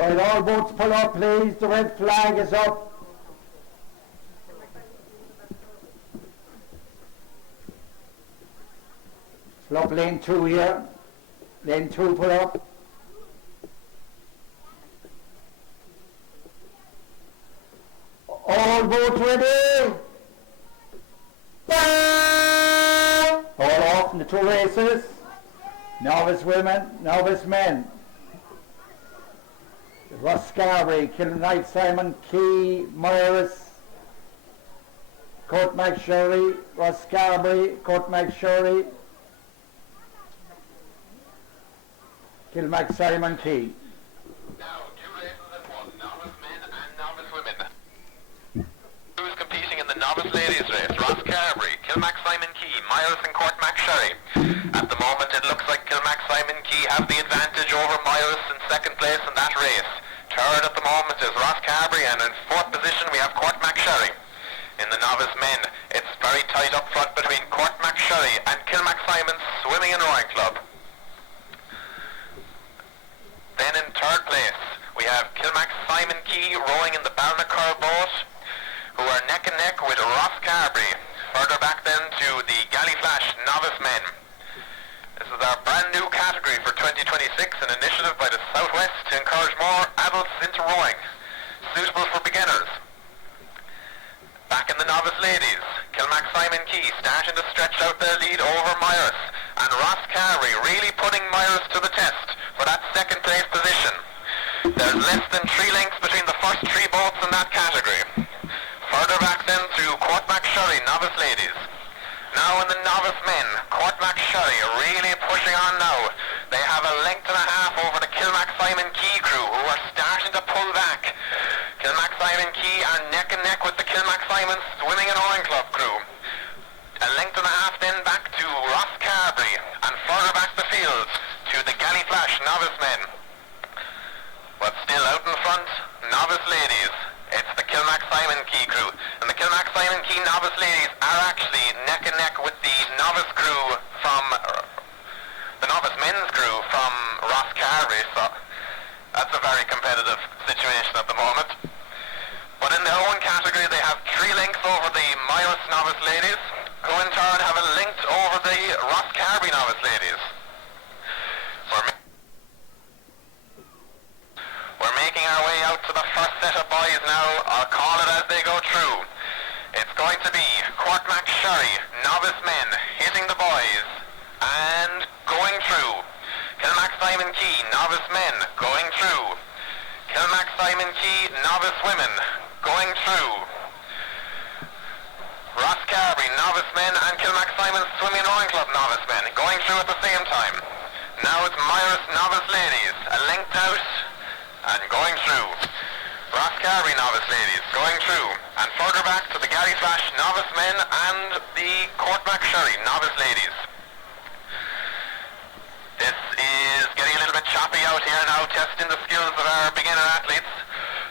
Right, all boats pull up, please. The red flag is up. Pull up lane 2 here. Lane 2 pull up. All boats ready. All off in the 2 races. Novice women, novice men. Ross Scarborough, Kilknight, Simon Key, Myers, Court McSherry, Ross Scarborough, Court McSherry, Kilmac, Simon Key. Now, 2 races at 1, novice men and novice women. Who's competing in the novice ladies race? Ross Scarborough, Kilmac, Simon Key, Myers and Court McSherry. At the moment it looks like Kilmac, Simon Key have the advantage over Myers in 2nd place in that race. 3rd at the moment is Ross Scarborough, and in 4th position we have Court McSherry. In the novice men, it's very tight up front between Court McSherry and Kilmac Simon's Swimming and Rowing Club. Then in 3rd place we have Kilmac Simon Key rowing in the Balnacar boat, who are neck and neck with Ross Scarborough. Further back then to the Galliflash novice men. This is our brand new category for 2026, an initiative by the Southwest to encourage more adults into rowing, suitable for beginners. Back in the novice ladies, Kilmac Simon Key starting to stretch out their lead over Myers, and Ross Scarborough really putting Myers to the test for that 2nd place position. There's less than 3 lengths between the first 3 boats in that category. Further back then to Court McSherry novice ladies. Now in the novice men, Court McSherry really pushing on now. They have a length and a half over the Kilmac Simon Key crew, who are starting to pull back. Kilmac Simon Key are neck and neck with the Kilmac Simon Swimming and Rowing Club crew. A length and a half then back to Ross Scarborough, and further back the field to the Galliflash novice men. But still out in front, novice ladies. It's the Kilmac Simon Key crew. And the Kilmac Simon Key novice ladies are actually neck and neck with the novice crew from, the novice men's crew from Ross Scarborough. So that's a very competitive situation at the moment. But in their own category they have 3 lengths over the Myers novice ladies, who in turn have a length over the Ross Scarborough novice ladies. We're making our way out to the first set of boys now. I'll call it as they go through. It's going to be Court McSherry, novice men, hitting the boys and going through. Kilmac Simon Key, novice men, going through. Kilmac Simon Key, novice women, going through. Ross Scarborough, novice men, and Kilmac Simon Swimming and Rowing Club novice men, going through at the same time. Now it's Myers novice ladies, a length out and going through. Ross Scarborough novice ladies going through, and further back to the Galliflash novice men and the Court McSherry novice ladies. This is getting a little bit choppy out here now, testing the skills of our beginner athletes.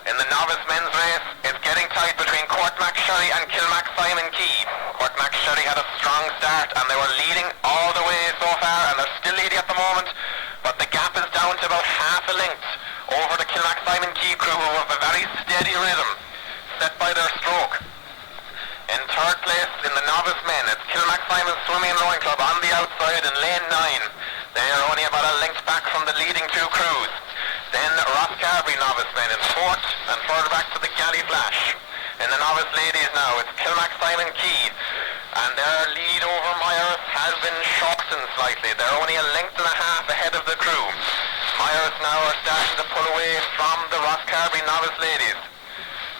In the novice men's race, it's getting tight between Court McSherry and Kilmac Simon Key. Court McSherry had a strong start and they were leading all the way so far, and they're still leading at the moment, but the gap is down to about half a length over the Kilmac Simon Key crew, who have a very steady rhythm set by their stroke. In 3rd place in the novice men, it's Kilmac Simon Swimming and Rowing Club on the outside in lane 9. They are only about a length back from the leading 2 crews. Then Ross Scarborough novice men in 4th, and further back to the Galliflash. In the novice ladies now, it's Kilmac Simon Key, and their lead over Myers has been shortened slightly. They're only a length and a half ahead of the crew. Myers now are starting to pull away from the Ross Scarborough novice ladies.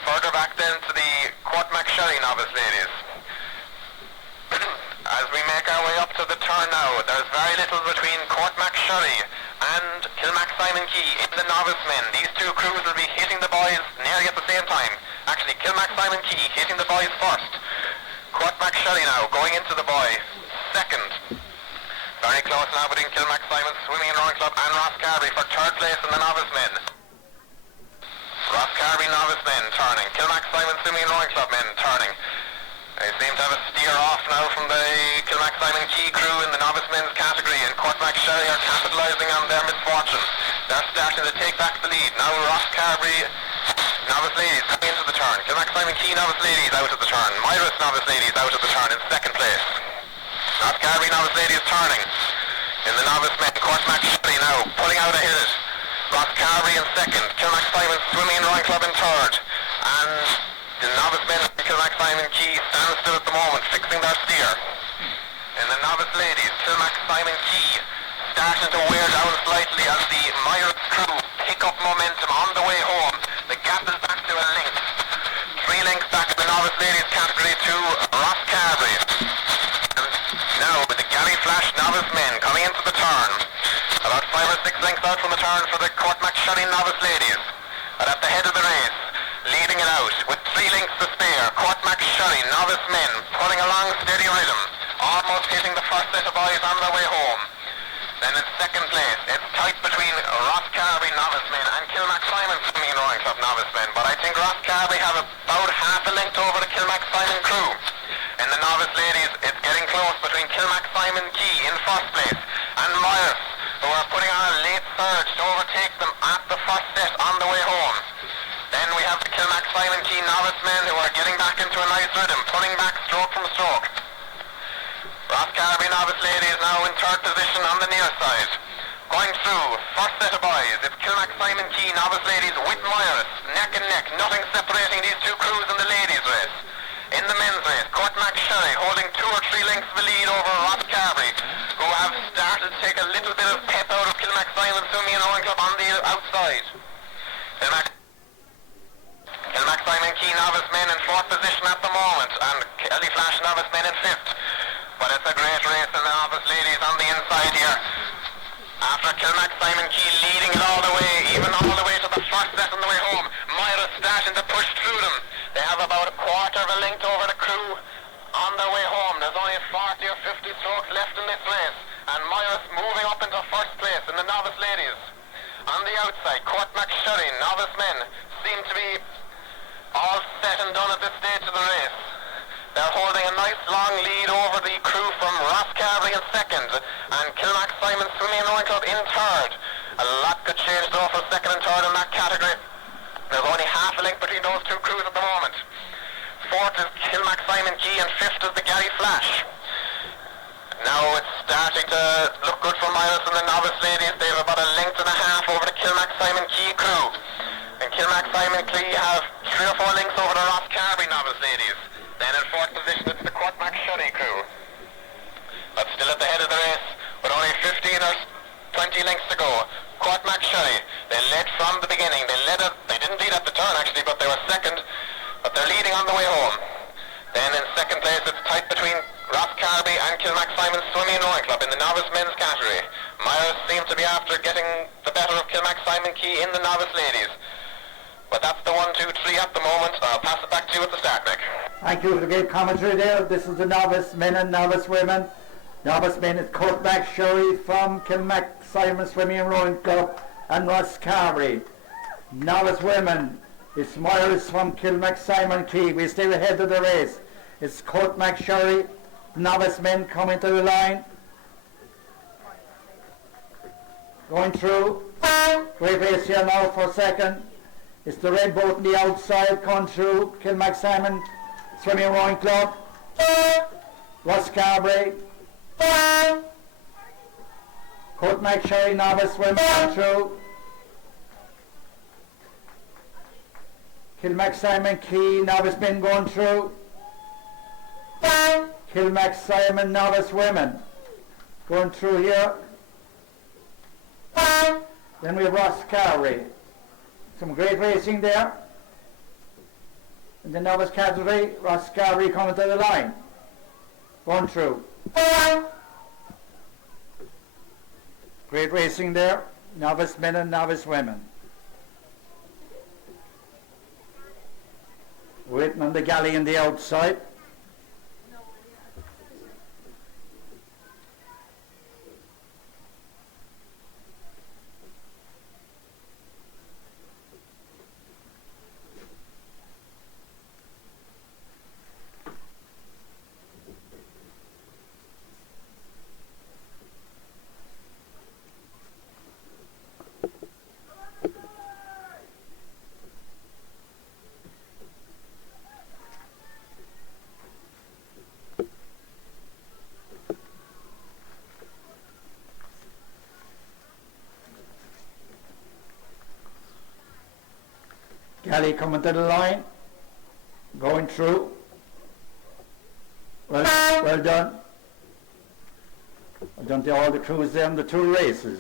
Further back then to the Court McSherry novice ladies. As we make our way up to the turn now, there's very little between Court McSherry and Kilmac Simon Key in the novice men. These 2 crews will be hitting the boys nearly at the same time. Actually, Kilmac Simon Key hitting the boys first. Court McSherry now going into the boy second. Very close now between Kilmac Simon Swimming and Rowing Club and Ross Scarborough for 3rd place in the novice men. Ross Scarborough novice men turning. Kilmac Simon Swimming and Rowing Club men turning. They seem to have a steer off now from the Kilmac Simon Key crew in the novice men's category, and Court McSherry are capitalising on their misfortune. They're starting to take back the lead. Now Ross Carberry, novice ladies, coming into the turn. Kilmac Simon Key, novice ladies, out of the turn. Myris, novice ladies, out of the turn in second place. Ross Carberry, novice ladies, turning. In the novice men, Cormac Shelley now, pulling out ahead of it. Ross Carberry in second. Kilmac Simon Swimming and Rowing Club in third. And the novice men, Kilmac Simon Key, stand still at the moment, fixing their steer. In the novice ladies, Kilmac Simon Key starting to wear down slightly as the Myers crew pick up momentum on the way home. The gap is back to a length. 3 lengths back in the novice ladies category to Ross Carberry. And now with the Galley Flash novice men coming into the turn. About 5 or 6 lengths out from the turn for the Cormac Shelley novice ladies. And at the head of the race, leading it out with 3 lengths to spare. Cormac Shelley novice men pulling along steady rhythm. Almost hitting the first set of boys on their way home. Then in second place, it's tight between Ross Carberry novice men and Kilmac Simon Swimming and Rowing Club novice men, but I think Ross Carberry have about half a length over the Kilmac Simon crew. In the novice ladies, it's getting close between Kilmac Simon Key in first place and Myers, who are putting on a late surge to overtake them at the first set on the way home. Then we have the Kilmac Simon Key novice men who are getting back into a nice rhythm, pulling back stroke from stroke. Ross Carberry novice ladies now in third position on the near side. Going through, first set of boys, it's Kilmac Simon Key novice ladies with Myers, neck and neck, nothing separating these two crews in the ladies race. In the men's race, Cormac Shelley holding 2 or 3 lengths of the lead over Ross Carberry, who have started to take a little bit of pep out of Kilmac Simon Swimming and Rowing Club on the outside. Kilmac Simon Key novice men in 4th position at the moment, and Kelly Flash novice men in 5th. But it's a great race in the novice ladies on the inside here. After Kilmac Simon Key leading it all the way, even all the way to the first set on the way home, Myra starting to push through them. They have about a quarter of a length over the crew on their way home. There's only 40 or 50 strokes left in this race. And Myra's moving up into first place in the novice ladies. On the outside, Cormac Shelley, novice men, seem to be all set and done at this stage of the race. They're holding a nice long lead over the crew from Ross Carberry in second and Kilmac Simon Swimming and Rowing Club in third. A lot could change though for second and third in that category. There's only half a length between those two crews at the moment. 4th is Kilmac Simon Key and 5th is the Galley Flash. Now it's starting to look good for Myers and the novice ladies. They have about a length and a half over the Kilmac Simon Key crew. And Kilmac Simon Key have 3 or 4 lengths over the Ross Carberry novice ladies. Then in 4th position it's the Cormac Shelley crew. But still at the head of the race with only 15 or 20 lengths to go. Cormac Shelley, they led from the beginning. They didn't lead at the turn actually, but they were second. But they're leading on the way home. Then in second place it's tight between Ross Carberry and Kilmac Simon Swimming and Rowing Club in the novice men's category. Myers seems to be after getting the better of Kilmac Simon Key in the novice ladies. But that's the 1, 2, 3 at the moment. I'll pass it back to you at the start, Nick. Thank you for the great commentary there. This is the novice men and novice women. Novice men is Cormac Shelley from Kilmac Simon Swimming and Rowing Club and Ross Carberry. Novice women, it's Myers from Kilmac Simon Key. We stay ahead of the race. It's Cormac Shelley. Novice men coming to the line. Going through. Great race here now for second. It's the red boat on the outside coming through Kilmac Simon Swimming and Rowing Club. Ross Carberry. Cormac Shelley novice women going through. Kilmac Simon Key novice men going through. Kilmac Simon novice women going through here. Then we have Ross Carberry. Some great racing there. In the novice category, Ross Carberry coming to the line. Going through. Great racing there. Novice men and novice women. Waiting on the galley on the outside. Galley coming to the line, going through. Well done. Well done to all the crews there in the two races.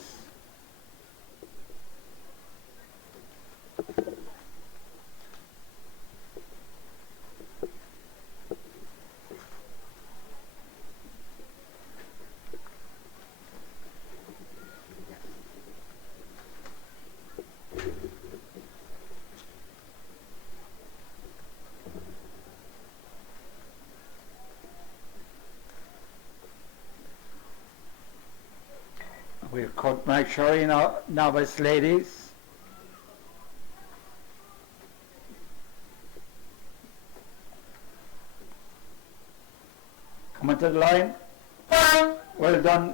We've cut Mike Shorey now, novice ladies. Coming to the line. Well done,